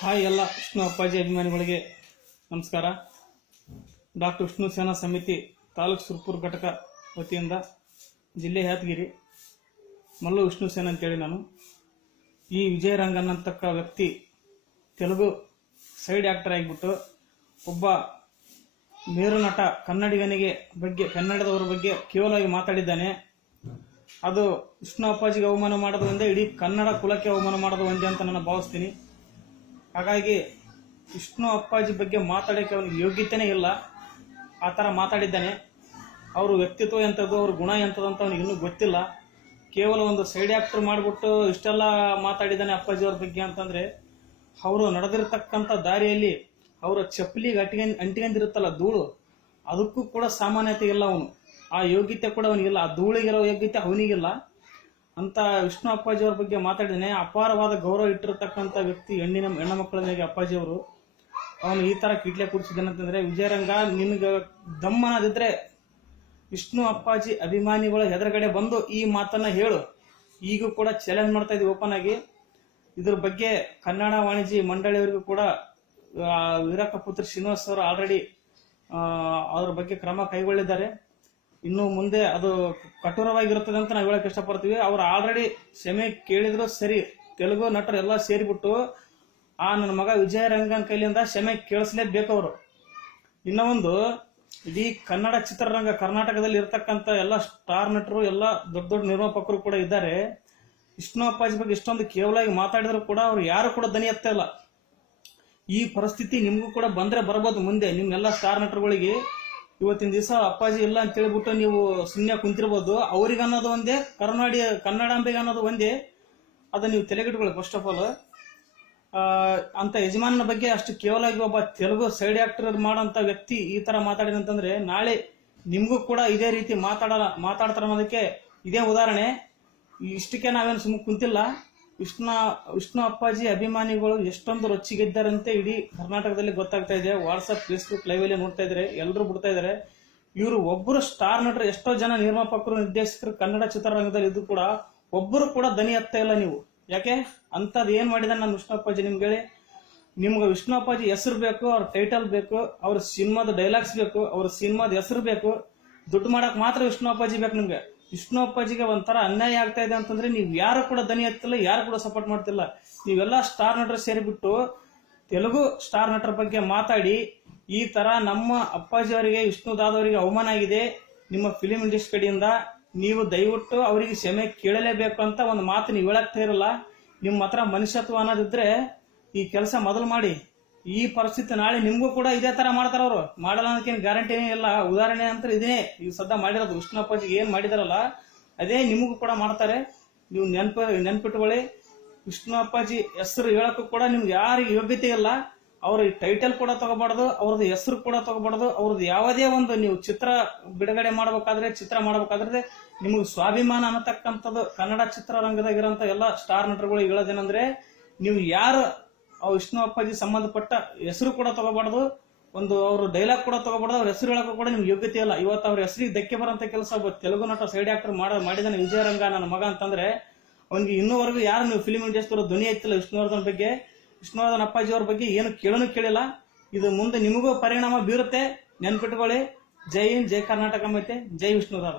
Hi ಎಲ್ಲ ವಿಷ್ಣು ಅಪ್ಪಾಜಿ ಅಭಿಮಾನಿಗಳಿಗೆ ನಮಸ್ಕಾರ. ಡಾಕ್ಟರ್ ವಿಷ್ಣು ಸೇನಾ ಸಮಿತಿ ತಾಲೂಕು ಸುರ್ಪುರ್ ಘಟಕ ವತಿಯಿಂದ ಜಿಲ್ಲೆ ಯಾದಗಿರಿ ಮಲ್ಲು ವಿಷ್ಣು ಸೇನಾ ಅಂತೇಳಿ ನಾನು. ಈ ವಿಜಯರಂಗನ್ ಅಂತಕ್ಕ ವ್ಯಕ್ತಿ ತೆಲುಗು ಸೈಡ್ ಆ್ಯಕ್ಟರ್ ಆಗಿಬಿಟ್ಟು ಒಬ್ಬ ಮೇರು ನಟ ಕನ್ನಡಿಗನಿಗೆ ಬಗ್ಗೆ, ಕನ್ನಡದವರ ಬಗ್ಗೆ ಕೇವಲವಾಗಿ ಮಾತಾಡಿದ್ದಾನೆ. ಅದು ವಿಷ್ಣು ಅಪ್ಪಾಜಿಗೆ ಅವಮಾನ ಮಾಡೋದು ಒಂದೇ, ಇಡೀ ಕನ್ನಡ ಕುಲಕ್ಕೆ ಅವಮಾನ ಮಾಡೋದು ಒಂದೇ ಅಂತ ನಾನು ಭಾವಿಸ್ತೀನಿ. ಹಾಗಾಗಿ ವಿಷ್ಣು ಅಪ್ಪಾಜಿ ಬಗ್ಗೆ ಮಾತಾಡೋಕ್ಕೆ ಅವನಿಗೆ ಯೋಗ್ಯತೆನೇ ಇಲ್ಲ. ಆ ಥರ ಮಾತಾಡಿದ್ದಾನೆ. ಅವರು ವ್ಯಕ್ತಿತ್ವ ಎಂಥದ್ದು, ಅವ್ರ ಗುಣ ಎಂಥದ್ದು ಅಂತ ಅವನಿಗೆ ಇನ್ನೂ ಗೊತ್ತಿಲ್ಲ. ಕೇವಲ ಒಂದು ಸೈಡ್ ಆ್ಯಕ್ಟರ್ ಮಾಡಿಬಿಟ್ಟು ಇಷ್ಟೆಲ್ಲ ಮಾತಾಡಿದ್ದಾನೆ ಅಪ್ಪಾಜಿ ಅವ್ರ ಬಗ್ಗೆ ಅಂತಂದರೆ, ಅವರು ನಡೆದಿರ್ತಕ್ಕಂಥ ದಾರಿಯಲ್ಲಿ ಅವರ ಚಪ್ಪಲಿಗೆ ಅಟ್ಕೊಂಡ್ ಅಂಟ್ಕೊಂಡಿರುತ್ತಲ್ಲ ಧೂಳು, ಅದಕ್ಕೂ ಕೂಡ ಸಾಮಾನ್ಯತೆ ಇಲ್ಲ ಅವನು. ಆ ಯೋಗ್ಯತೆ ಕೂಡ ಅವನಿಗಿಲ್ಲ. ಆ ಧೂಳಿಗಿರೋ ಯೋಗ್ಯತೆ ಅವನಿಗಿಲ್ಲ. ಅಂತ ವಿಷ್ಣು ಅಪ್ಪಾಜಿ ಅವ್ರ ಬಗ್ಗೆ ಮಾತಾಡಿದ್ದೇನೆ. ಅಪಾರವಾದ ಗೌರವ ಇಟ್ಟಿರತಕ್ಕಂಥ ವ್ಯಕ್ತಿ ಹೆಣ್ಣಿನ, ಹೆಣ್ಣು ಮಕ್ಕಳ ಮೇಲೆ ಅಪ್ಪಾಜಿ ಅವರು. ಅವನು ಈ ತರ ಕಿಟ್ಲೆ ಅಂತಂದ್ರೆ, ವಿಜಯರಂಗ ನಿನ್ಗೆ ದಮ್ಮನದಿದ್ರೆ ವಿಷ್ಣು ಅಪ್ಪಾಜಿ ಅಭಿಮಾನಿಗಳ ಎದುರುಗಡೆ ಬಂದು ಈ ಮಾತನ್ನ ಹೇಳು. ಈಗೂ ಕೂಡ ಚಾಲೆಂಜ್ ಮಾಡ್ತಾ ಇದ್ದೀವಿ ಓಪನ್ ಆಗಿ. ಇದ್ರ ಬಗ್ಗೆ ಕನ್ನಡ ವಾಣಿಜ್ಯ ಮಂಡಳಿಯವರಿಗೂ ಕೂಡ ವೀರಕ್ಕ ಪುತ್ರ ಶ್ರೀನಿವಾಸ್ ಅವರು ಆಲ್ರೆಡಿ ಅದ್ರ ಬಗ್ಗೆ ಕ್ರಮ ಕೈಗೊಳ್ಳಿದ್ದಾರೆ. ಇನ್ನು ಮುಂದೆ ಅದು ಕಠೋರವಾಗಿರುತ್ತದೆ ಅಂತ ನಾವು ಹೇಳಕ್ ಇಷ್ಟಪಡ್ತೀವಿ. ಅವ್ರು ಆಲ್ರೆಡಿ ಕ್ಷಮೆ ಕೇಳಿದ್ರು ಸರಿ. ತೆಲುಗು ನಟರು ಎಲ್ಲ ಸೇರಿಬಿಟ್ಟು, ಆ ನನ್ನ ಮಗ ವಿಜಯ ರಂಗನ್ ಕೈಲಿಂದ ಕ್ಷಮೆ ಕೇಳಿಸ್ಲೇಬೇಕು ಅವರು. ಇನ್ನ ಒಂದು, ಇಡೀ ಕನ್ನಡ ಚಿತ್ರರಂಗ ಕರ್ನಾಟಕದಲ್ಲಿ ಇರ್ತಕ್ಕಂಥ ಎಲ್ಲ ಸ್ಟಾರ್ ನಟರು, ಎಲ್ಲ ದೊಡ್ಡ ದೊಡ್ಡ ನಿರ್ಮಾಪಕರು ಕೂಡ ಇದ್ದಾರೆ. ವಿಷ್ಣು ಅಪ್ಪಾಜಿ ಬಗ್ಗೆ ಇಷ್ಟೊಂದು ಕೇವಲವಾಗಿ ಮಾತಾಡಿದ್ರು ಕೂಡ ಅವ್ರು ಯಾರು ಕೂಡ ದನಿ ಎತ್ತ ಈ ಪರಿಸ್ಥಿತಿ ನಿಮಗೂ ಕೂಡ ಬಂದ್ರೆ ಬರ್ಬೋದು ಮುಂದೆ ನಿಮ್ಮೆಲ್ಲ ಸ್ಟಾರ್ ನಟರುಗಳಿಗೆ. ಇವತ್ತಿನ ದಿವಸ ಅಪ್ಪಾಜಿ ಇಲ್ಲ ಅಂತ ಹೇಳ್ಬಿಟ್ಟು ನೀವು ಸುಮ್ಮನೆ ಕುಂತಿರ್ಬೋದು. ಅವ್ರಿಗೆ ಅನ್ನೋದು ಒಂದೇ, ಕರ್ನಾಡಿ, ಕನ್ನಡಾಂಬೆಗೆ ಅನ್ನೋದು ಒಂದೇ. ಅದು ನೀವು ತಲೆಗಿಟ್ಕೊಳ್ಳಿ ಫಸ್ಟ್ ಆಫ್ ಆಲ್ ಅಂತ ಯಜಮಾನನ ಬಗ್ಗೆ ಅಷ್ಟು ಕೇವಲವಾಗಿ ಒಬ್ಬ ತೆಲುಗು ಸೈಡ್ ಆಕ್ಟರ್ ಮಾಡೋಂಥ ವ್ಯಕ್ತಿ ಈ ತರ ಮಾತಾಡಿದಂತಂದ್ರೆ ನಾಳೆ ನಿಮಗೂ ಕೂಡ ಇದೇ ರೀತಿ ಮಾತಾಡ ಮಾತಾಡ್ತಾರೆ ಅನ್ನೋದಕ್ಕೆ ಇದೇ ಉದಾಹರಣೆ. ಇಷ್ಟಕ್ಕೆ ನಾವೇನು ಸುಮ್ಮನೆ ಕುಂತಿಲ್ಲ. ವಿಷ್ಣು ವಿಷ್ಣು ಅಪ್ಪಾಜಿ ಅಭಿಮಾನಿಗಳು ಎಷ್ಟೊಂದು ರೊಚ್ಚಿಗೆದ್ದಾರಂತೆ ಇಡೀ ಕರ್ನಾಟಕದಲ್ಲಿ ಗೊತ್ತಾಗ್ತಾ ಇದೆ. ವಾಟ್ಸಪ್ ಫೇಸ್ಬುಕ್ ಲೈವ್ ಅಲ್ಲಿ ನೋಡ್ತಾ ಇದ್ದಾರೆ. ಎಲ್ಲರೂ ಬಿಡ್ತಾ ಇದ್ದಾರೆ. ಇವರು ಒಬ್ಬರು ಸ್ಟಾರ್ ನಟರು, ಎಷ್ಟೋ ಜನ ನಿರ್ಮಾಪಕರು, ನಿರ್ದೇಶಕರು, ಕನ್ನಡ ಚಿತ್ರರಂಗದಲ್ಲಿ ಇದ್ದು ಕೂಡ ಒಬ್ಬರು ಕೂಡ ದನಿ ಹತ್ತಾ ಇಲ್ಲ ನೀವು. ಯಾಕೆ? ಅಂಥದ್ದು ಏನು ಮಾಡಿದ ನಾನು ವಿಷ್ಣು ಅಪ್ಪಾಜಿ ನಿಮ್ಗೆ ಹೇಳಿ. ನಿಮ್ಗೆ ವಿಷ್ಣು ಅಪ್ಪಾಜಿ ಹೆಸರು ಬೇಕು, ಅವ್ರ ಟೈಟಲ್ ಬೇಕು, ಅವ್ರ ಸಿನಿಮಾದ ಡೈಲಾಗ್ಸ್ ಬೇಕು, ಅವ್ರ ಸಿನಿಮಾದ ಹೆಸರು ಬೇಕು. ದುಡ್ಡು ಮಾಡಕ್ಕೆ ಮಾತ್ರ ವಿಷ್ಣು ಅಪ್ಪಾಜಿ ಬೇಕು ನಿಮ್ಗೆ. ವಿಷ್ಣು ಅಪ್ಪಾಜಿಗೆ ಒಂಥರ ಅನ್ಯಾಯ ಆಗ್ತಾ ಇದೆ ಅಂತಂದ್ರೆ ನೀವು ಯಾರು ಕೂಡ ದನಿ ಎತ್ತಿಲ್ಲ ಯಾರು ಕೂಡ ಸಪೋರ್ಟ್ ಮಾಡ್ತಿಲ್ಲ. ನೀವೆಲ್ಲ ಸ್ಟಾರ್ ನಟರು ಸೇರಿಬಿಟ್ಟು ತೆಲುಗು ಸ್ಟಾರ್ ನಟರ ಬಗ್ಗೆ ಮಾತಾಡಿ, ಈ ತರ ನಮ್ಮ ಅಪ್ಪಾಜಿ ಅವರಿಗೆ, ವಿಷ್ಣು ದಾದವರಿಗೆ ಅವಮಾನ ಆಗಿದೆ. ನಿಮ್ಮ ಫಿಲಿಂ ಇಂಡಸ್ಟ್ರಿ ಕಡೆಯಿಂದ ನೀವು ದಯವಿಟ್ಟು ಅವರಿಗೆ ಕ್ಷಮೆ ಕೇಳಲೇಬೇಕು ಅಂತ ಒಂದು ಮಾತು ನೀವು ಹೇಳಕ್ತಾ ಇರಲ್ಲ ನಿಮ್ಮ ಹತ್ರ ಮನುಷ್ಯತ್ವ ಅನ್ನೋದಿದ್ರೆ ಈ ಕೆಲಸ ಮೊದಲು ಮಾಡಿ. ಈ ಪರಿಸ್ಥಿತಿ ನಾಳೆ ನಿಮಗೂ ಕೂಡ ಇದೇ ತರ ಮಾಡ್ತಾರ ಅವರು. ಮಾಡಲ್ಲ ಅನ್ನೋದಕ್ಕೇನು ಗ್ಯಾರಂಟಿನೇ ಇಲ್ಲ. ಉದಾಹರಣೆ ಅಂತ ಇದೇ ಈಗ ಸದ್ಯ ಮಾಡಿರೋದು. ವಿಷ್ಣು ಏನು ಮಾಡಿದಾರಲ್ಲ, ಅದೇ ನಿಮಗೂ ಕೂಡ ಮಾಡ್ತಾರೆ. ನೀವು ನೆನಪು, ನೆನ್ಪಿಟ್ಕೊಳ್ಳಿ. ವಿಷ್ಣುಪ್ಪಾಜಿ ಹೆಸರು ಹೇಳಕ್ಕೂ ಕೂಡ ನಿಮ್ಗೆ ಯಾರಿಗೆ ಯೋಗ್ಯತೆ ಇಲ್ಲ. ಅವ್ರ ಟೈಟಲ್ ಕೂಡ ತಗೋಬಾರ್ದು, ಅವ್ರದ್ದು ಹೆಸರು ಕೂಡ ತಗೋಬಾರ್ದು. ಅವ್ರದ್ದು ಯಾವುದೇ ಒಂದು ನೀವು ಚಿತ್ರ ಬಿಡುಗಡೆ ಮಾಡ್ಬೇಕಾದ್ರೆ, ಚಿತ್ರ ಮಾಡ್ಬೇಕಾದ್ರೆ ನಿಮಗೆ ಸ್ವಾಭಿಮಾನ ಅನ್ನತಕ್ಕಂಥದ್ದು ಕನ್ನಡ ಚಿತ್ರರಂಗದಾಗಿರೋಂಥ ಎಲ್ಲ ಸ್ಟಾರ್ ನಟರುಗಳು ಹೇಳೋದೇನಂದ್ರೆ, ನೀವು ಯಾರು ವಿಷ್ಣು ಅಪ್ಪಾಜಿ ಸಂಬಂಧಪಟ್ಟ ಹೆಸರು ಕೂಡ ತಗೋಬಾರ್ದು. ಒಂದು ಅವರು ಡೈಲಾಗ್ ಕೂಡ ತಗೋಬಾರ್ದು. ಅವ್ರ ಹೆಸರು ಹೇಳಕ್ಕೂ ಕೂಡ ನಿಮ್ಗೆ ಯೋಗ್ಯತೆ ಇಲ್ಲ. ಇವತ್ತು ಅವ್ರ ಹೆಸರಿಗೆ ಧಕ್ಕೆ ಬರೋಂಥ ಕೆಲಸ ಒಬ್ಬ ತೆಲುಗು ನಟ ಸೈಡ್ ಆಕ್ಟರ್ ಮಾಡ, ಮಾಡಿದಾನೆ ವಿಜಯರಂಗ ನನ್ನ ಮಗ ಅಂತಂದ್ರೆ, ಅವನಿಗೆ ಇನ್ನೂವರೆಗೂ ಯಾರು ನೀವು ಫಿಲಿಂ ಇಂಡಸ್ಟ್ರಿ ಧ್ವನಿ ಐತಿಲ್ಲ ವಿಷ್ಣುವರ್ಧನ್ ಬಗ್ಗೆ. ವಿಷ್ಣುವರ್ಧನ್ ಅಪ್ಪಾಜಿ ಅವ್ರ ಬಗ್ಗೆ ಏನು ಕೇಳೋನು ಕೇಳಿಲ್ಲ. ಇದು ಮುಂದೆ ನಿಮಗೂ ಪರಿಣಾಮ ಬೀರುತ್ತೆ. ನೆನ್ಪಿಟ್ಕೊಳ್ಳಿ. ಜೈ ಹಿಂದ್, ಜೈ ಕರ್ನಾಟಕ ಮತ್ತೆ ಜೈ ವಿಷ್ಣುದಾದ